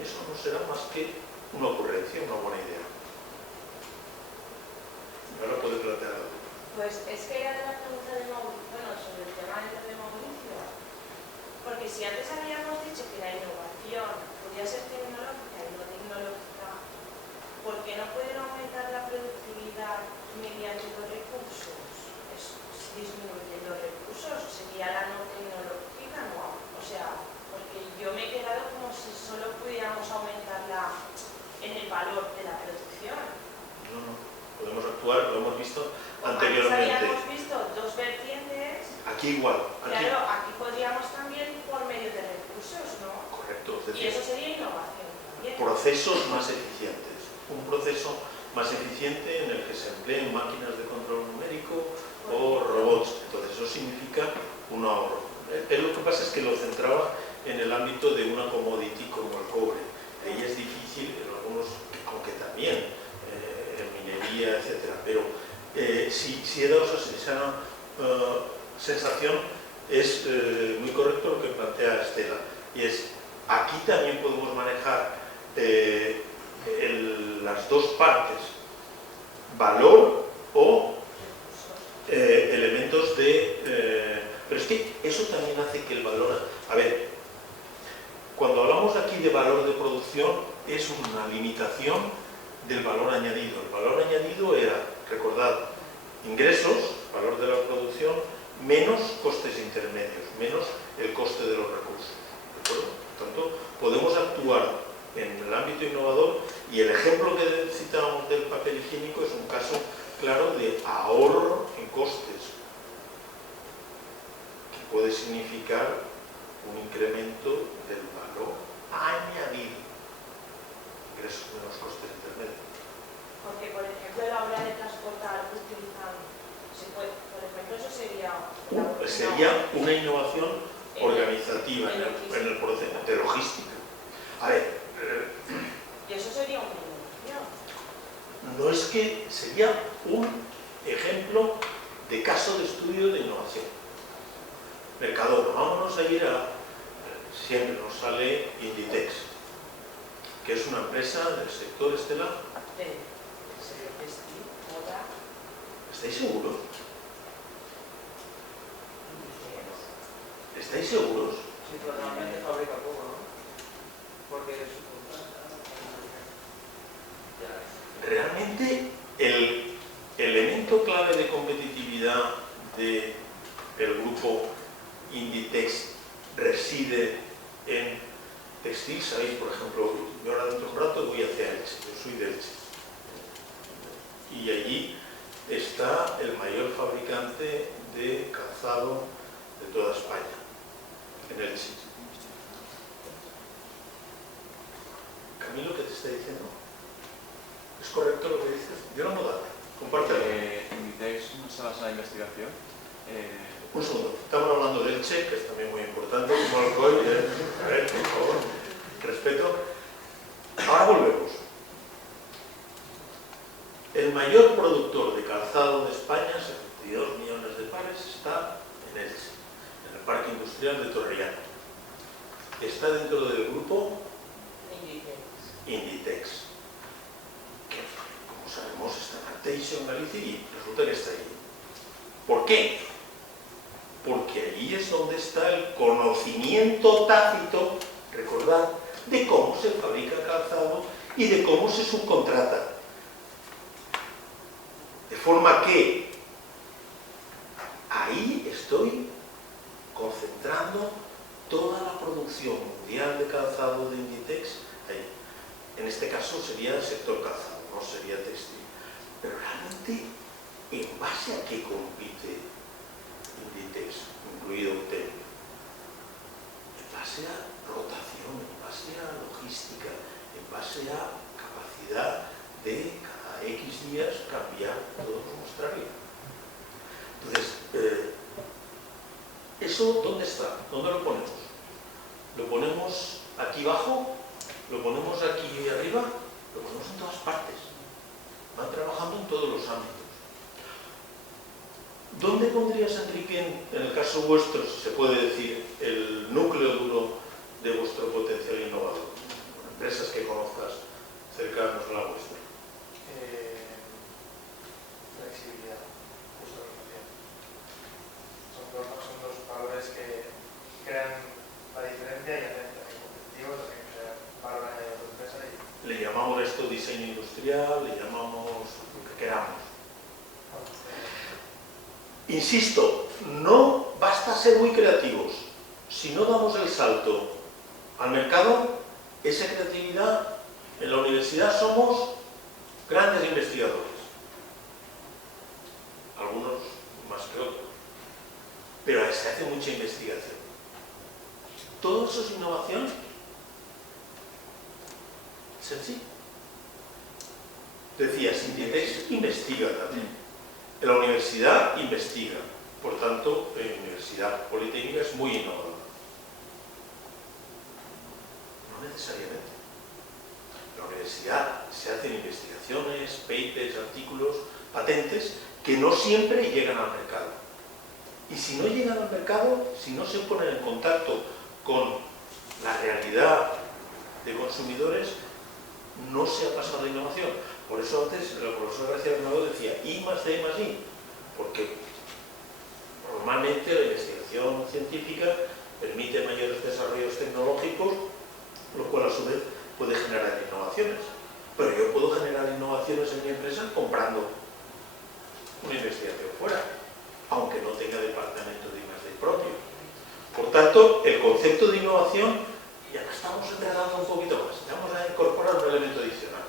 eso no será más que una ocurrencia, una buena idea. Ahora puede plantear algo. Pues es que era de la pregunta de Mauricio, bueno, sobre el tema de Mauricio, porque si antes habíamos dicho que la innovación podía ser tecnológica y no tecnológica, ¿por qué no pueden aumentar la productividad mediante los recursos? Disminuyendo recursos, sería la no tecnológica, ¿no? O sea, porque yo me he quedado como si solo pudiéramos aumentarla en el valor de la producción. No, podemos actuar, lo hemos visto anteriormente. Antes habíamos visto dos vertientes. Aquí igual. Claro, aquí podríamos también por medio de recursos, ¿no? Correcto. Es decir, y eso sería innovación también. Procesos más eficientes. Un proceso más eficiente en el que se empleen máquinas de control numérico o robots. Entonces eso significa un ahorro. Pero lo que pasa es que lo centraba en el ámbito de una commodity como el cobre. Ahí es difícil, en algunos, aunque también en minería, etcétera. Pero si he dado esa sensación, es muy correcto lo que plantea Estela. Y es, aquí también podemos manejar las dos partes, valor o elementos de... pero es que eso también hace que el valor... A ver, cuando hablamos aquí de valor de producción, es una limitación del valor añadido. El valor añadido era, recordad, ingresos, valor de la producción, menos costes intermedios, menos el coste de los recursos. ¿De acuerdo? Por tanto, podemos actuar en el ámbito innovador, y el ejemplo que citábamos del papel higiénico es un caso claro de ahorro en costes, que puede significar un incremento del valor añadido, ingresos menos costes intermedios. Porque, por ejemplo, a la hora de transportar utilizando, por ejemplo, eso sería una innovación organizativa en el proceso de logística. A ver, y eso sería una innovación. No es que sería un ejemplo de caso de estudio de innovación. Mercadona, vámonos a ir a... Siempre nos sale Inditex, que es una empresa del sector estelar. ¿Estáis seguros? ¿Estáis seguros? Sí, pero realmente fabrica poco, ¿no? Porque es... Realmente el elemento clave de competitividad del grupo Inditex reside en textil. Sabéis, por ejemplo, yo ahora dentro de un rato voy hacia Elche, yo soy de Elche, y allí está el mayor fabricante de calzado de toda España, en Elche. Camilo, ¿qué te está diciendo? ¿Es correcto lo que dices? Yo no date, compártelo. Inditex se basa en la investigación. Un segundo, estamos hablando del Elche, que es también muy importante, como alcohol. A ver, por favor, respeto. Ahora volvemos. El mayor productor de calzado de España, 72 millones de pares, está en Elche, en el Parque Industrial de Torrellano. Está dentro del grupo Inditex, que, como sabemos, está en Arteixo, en Galicia, y resulta que está allí. ¿Por qué? Porque allí es donde está el conocimiento tácito, recordad, de cómo se fabrica calzado y de cómo se subcontrata. De forma que ahí estoy concentrando toda la producción mundial de calzado de Inditex ahí. En este caso sería el sector calzado, no sería textil. Pero realmente, ¿en base a qué compite Inditex, incluido UTEL? En base a rotación, en base a logística, en base a capacidad de cada X días cambiar todo nuestra vida. Entonces, ¿eso dónde está? ¿Dónde lo ponemos? ¿Lo ponemos aquí abajo? ¿Lo ponemos aquí arriba? Lo ponemos en todas partes. Van trabajando en todos los ámbitos. ¿Dónde pondrías, Enrique, en el caso vuestro, si se puede decir, el núcleo duro de vuestro potencial innovador? Empresas que conozcas cercanos a la vuestra. Flexibilidad, justo lo que decía. Son dos valores que crean la diferencia y hacen también competitivos, también crean valor añadido a tu empresa. Le llamamos esto diseño industrial, le llamamos lo que queramos. Insisto, no basta ser muy creativos. Si no damos el salto al mercado, esa creatividad, en la universidad somos grandes investigadores. Algunos más que otros. Pero se hace mucha investigación. Todo eso es innovación. Sencillo. Decías, Inditex investiga también. En la universidad investiga. Por tanto, la Universidad Politécnica es muy innovadora. No necesariamente. En la universidad se hacen investigaciones, papers, artículos, patentes, que no siempre llegan al mercado. Y si no llegan al mercado, si no se ponen en contacto con la realidad de consumidores, no se ha pasado la innovación. Por eso antes el profesor García Bernabé decía I+D+I, porque normalmente la investigación científica permite mayores desarrollos tecnológicos, lo cual a su vez puede generar innovaciones. Pero yo puedo generar innovaciones en mi empresa comprando una investigación fuera, aunque no tenga departamento de I+D propio. Por tanto, el concepto de innovación ya lo estamos entregando un poquito más. Vamos a incorporar un elemento adicional.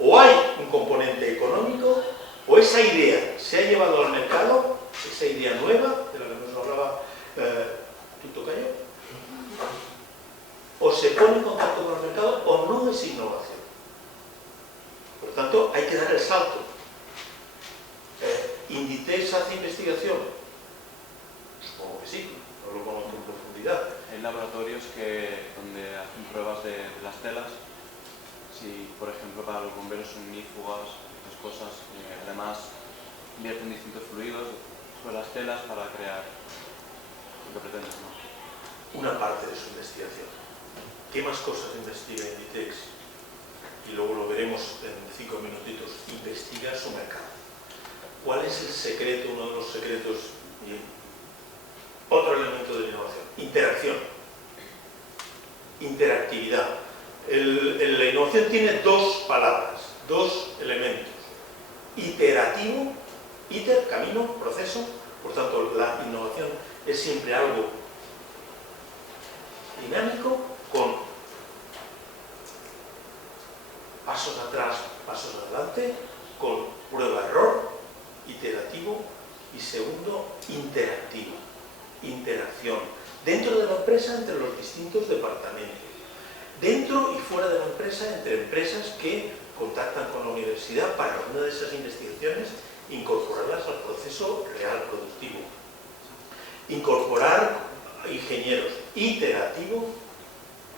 O hay un componente económico, o esa idea se ha llevado al mercado, esa idea nueva, de la que nos hablaba tu tocayo, o se pone en contacto con el mercado, o no es innovación. Por lo tanto, hay que dar el salto. ¿Inditex hace investigación? Supongo que sí, no lo conozco en profundidad. Hay laboratorios donde hacen pruebas de las telas. Si, por ejemplo, para los bomberos son ignífugas, esas cosas. Además, invierten distintos fluidos sobre las telas para crear lo que pretendes, ¿no? Una parte de su investigación. ¿Qué más cosas investiga Inditex? Y luego lo veremos en 5 minutitos. Investiga su mercado. ¿Cuál es el secreto, uno de los secretos? Y otro elemento de la innovación. Interacción. Interactividad. La innovación tiene dos palabras, dos elementos. Iterativo, iter, camino, proceso. Por tanto, la innovación es siempre algo dinámico, con pasos atrás, pasos adelante, con prueba-error, iterativo, y segundo, interactivo, interacción. Dentro de la empresa, entre los distintos departamentos. Dentro y fuera de la empresa, entre empresas que contactan con la universidad para alguna de esas investigaciones, incorporarlas al proceso real productivo. Incorporar ingenieros. Iterativo,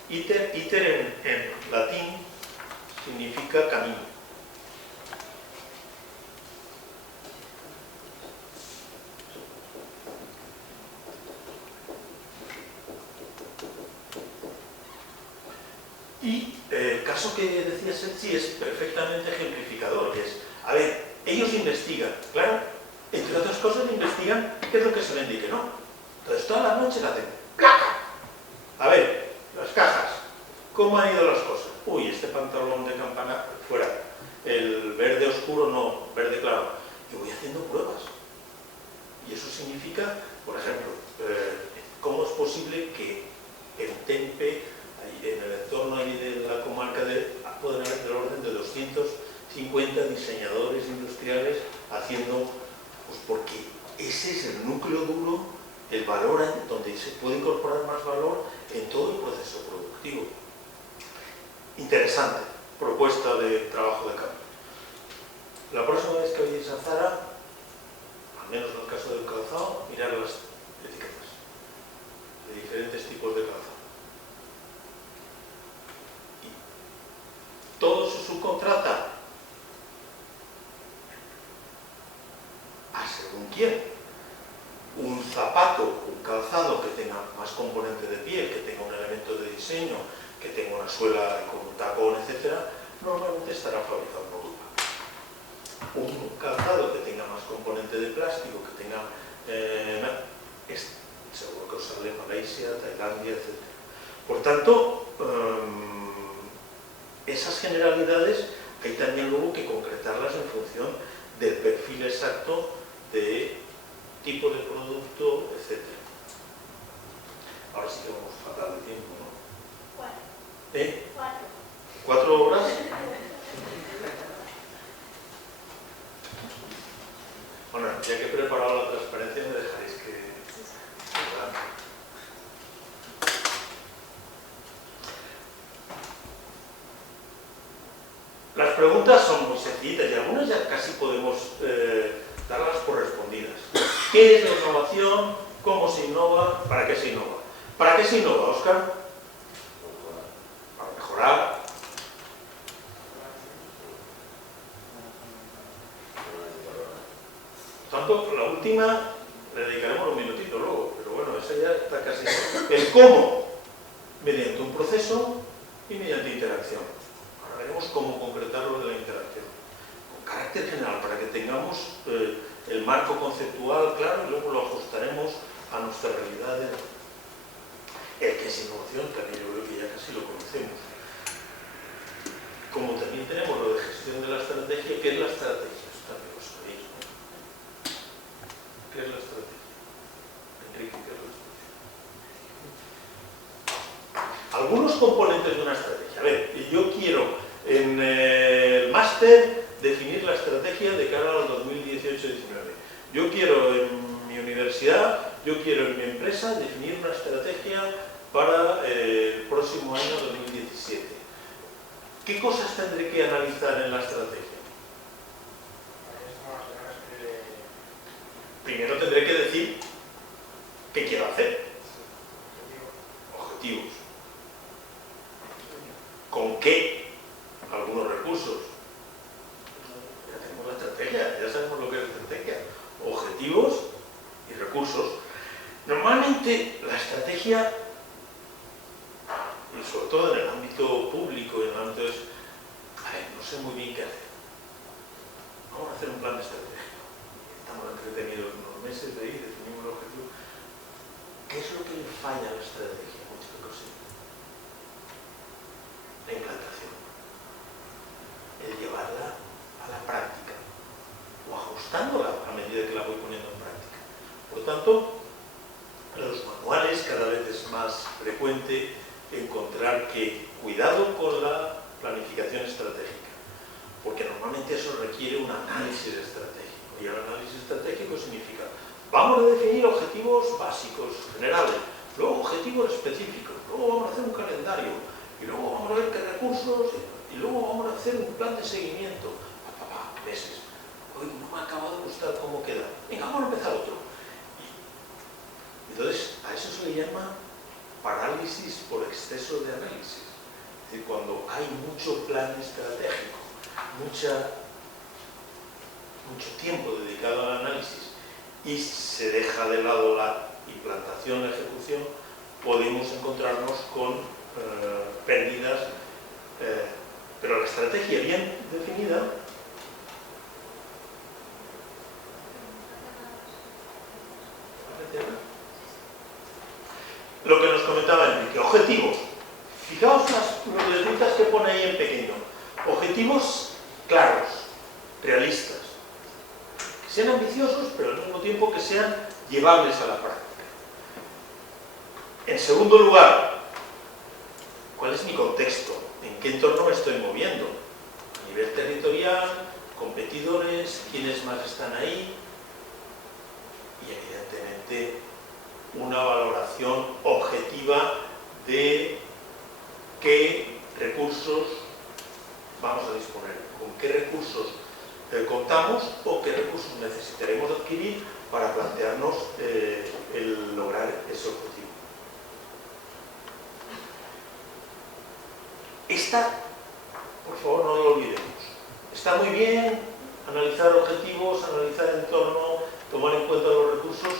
iter en latín significa camino. caso que decía Setsi es perfectamente ejemplificador, que es, a ver, ellos investigan, claro, entre otras cosas investigan qué es lo que se vende y qué no. Entonces todas las noches hacen ¡placa! A ver, las cajas, ¿cómo han ido las cosas? Uy, este pantalón de campana fuera, el verde oscuro no, verde claro. Yo voy haciendo pruebas. Y eso significa, por ejemplo, ¿cómo es posible que en Tempe, en el entorno ahí de la comarca, pueden haber del orden de 250 diseñadores industriales haciendo, pues porque ese es el núcleo duro, el valor donde se puede incorporar más valor en todo el proceso productivo. Interesante propuesta de trabajo de campo. La próxima vez que vayáis a Zara, al menos en el caso del calzado, mirar las etiquetas de diferentes tipos de calzado. Y todo se subcontrata a según quién. Un zapato, un calzado que tenga más componente de piel, que tenga un elemento de diseño, que tenga una suela con un tacón, etc., normalmente estará fabricado en Europa. Un calzado que tenga más componente de plástico, que tenga seguro que os sale Malaysia, Tailandia, etc. Por tanto, esas generalidades hay también luego que concretarlas en función del perfil exacto de tipo de producto, etc. Ahora sí que vamos fatal de tiempo, ¿no? 4 horas. Bueno, ya que he preparado la transparencia, me dejaréis que... Las preguntas son muy sencillitas y algunas ya casi podemos darlas por respondidas. ¿Qué es la innovación? ¿Cómo se innova? ¿Para qué se innova? ¿Para qué se innova, Óscar? Para mejorar. Por tanto, la última le dedicaremos un minutito luego, pero bueno, esa ya está casi... El cómo, mediante un proceso y mediante interacción. Ahora veremos cómo concretarlo de la interacción. Con carácter general, para que tengamos el marco conceptual claro y luego lo ajustaremos a nuestra realidad. El que es innovación, también yo creo que ya casi lo conocemos. Como también tenemos lo de gestión de la estrategia, ¿qué es la estrategia? Esto también lo sabéis, ¿no? ¿Qué es la estrategia? Enrique, ¿qué es la estrategia? Algunos componentes de una estrategia. A ver, yo quiero en el máster definir la estrategia de cara al 2018-19. Yo quiero en mi universidad, yo quiero en mi empresa definir una estrategia para el próximo año 2017. ¿Qué cosas tendré que analizar en la estrategia? Primero tendré que decir qué quiero hacer. Objetivos. ¿Con qué? Algunos recursos. Ya tenemos la estrategia, ya sabemos lo que es la estrategia. Objetivos y recursos. Normalmente la estrategia, y sobre todo en el ámbito público, en el ámbito a ver, no sé muy bien qué hacer. Vamos a hacer un plan de estrategia. Estamos entretenidos unos meses de ahí, definimos el objetivo. ¿Qué es lo que le falla a la estrategia? Muchas cosas. La implantación. El llevarla a la práctica. O ajustándola a medida que la voy poniendo en práctica. Por tanto, en los manuales cada vez es más frecuente encontrar que cuidado con la planificación estratégica, porque normalmente eso requiere un análisis estratégico, y el análisis estratégico significa vamos a definir objetivos básicos, generales, luego objetivos específicos, luego vamos a hacer un calendario, y luego vamos a ver qué recursos, y luego vamos a hacer un plan de seguimiento, meses. Hoy no me ha acabado de gustar cómo queda, venga, vamos a empezar otro. Entonces, a eso se le llama parálisis por exceso de análisis. Es decir, cuando hay mucho plan estratégico, mucho tiempo dedicado al análisis y se deja de lado la implantación, la ejecución, podemos encontrarnos con pérdidas Pero la estrategia bien definida lo que nos comentaba Enrique, objetivos. Fijaos las letritas que pone ahí en pequeño. Objetivos claros, realistas. Que sean ambiciosos, pero al mismo tiempo que sean llevables a la práctica. En segundo lugar, ¿cuál es mi contexto? ¿En qué entorno me estoy moviendo? A nivel territorial, competidores, quiénes más están ahí. Y evidentemente una valoración objetiva de qué recursos vamos a disponer, con qué recursos contamos o qué recursos necesitaremos adquirir para plantearnos el lograr ese objetivo. Por favor, no lo olvidemos. Está muy bien analizar objetivos, analizar entorno, tomar en cuenta los recursos.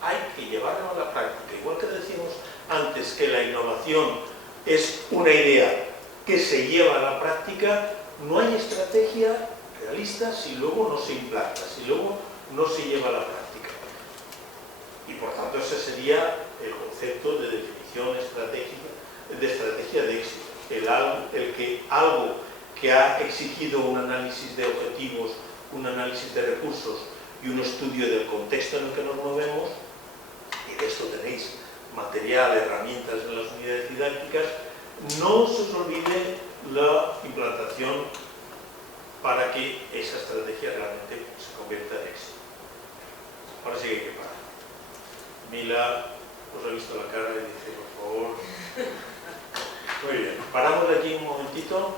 Hay que llevarlo a la práctica. Igual que decimos antes que la innovación es una idea que se lleva a la práctica, no hay estrategia realista si luego no se implanta, si luego no se lleva a la práctica. Y por tanto ese sería el concepto de definición estratégica, de estrategia de éxito. El que algo que ha exigido un análisis de objetivos, un análisis de recursos y un estudio del contexto en el que nos movemos, y de esto tenéis material, herramientas en las unidades didácticas, no se os olvide la implantación para que esa estrategia realmente se convierta en éxito. Ahora sí que hay que parar. Mila os ha visto la cara y dice, por favor. Muy bien, paramos de aquí un momentito.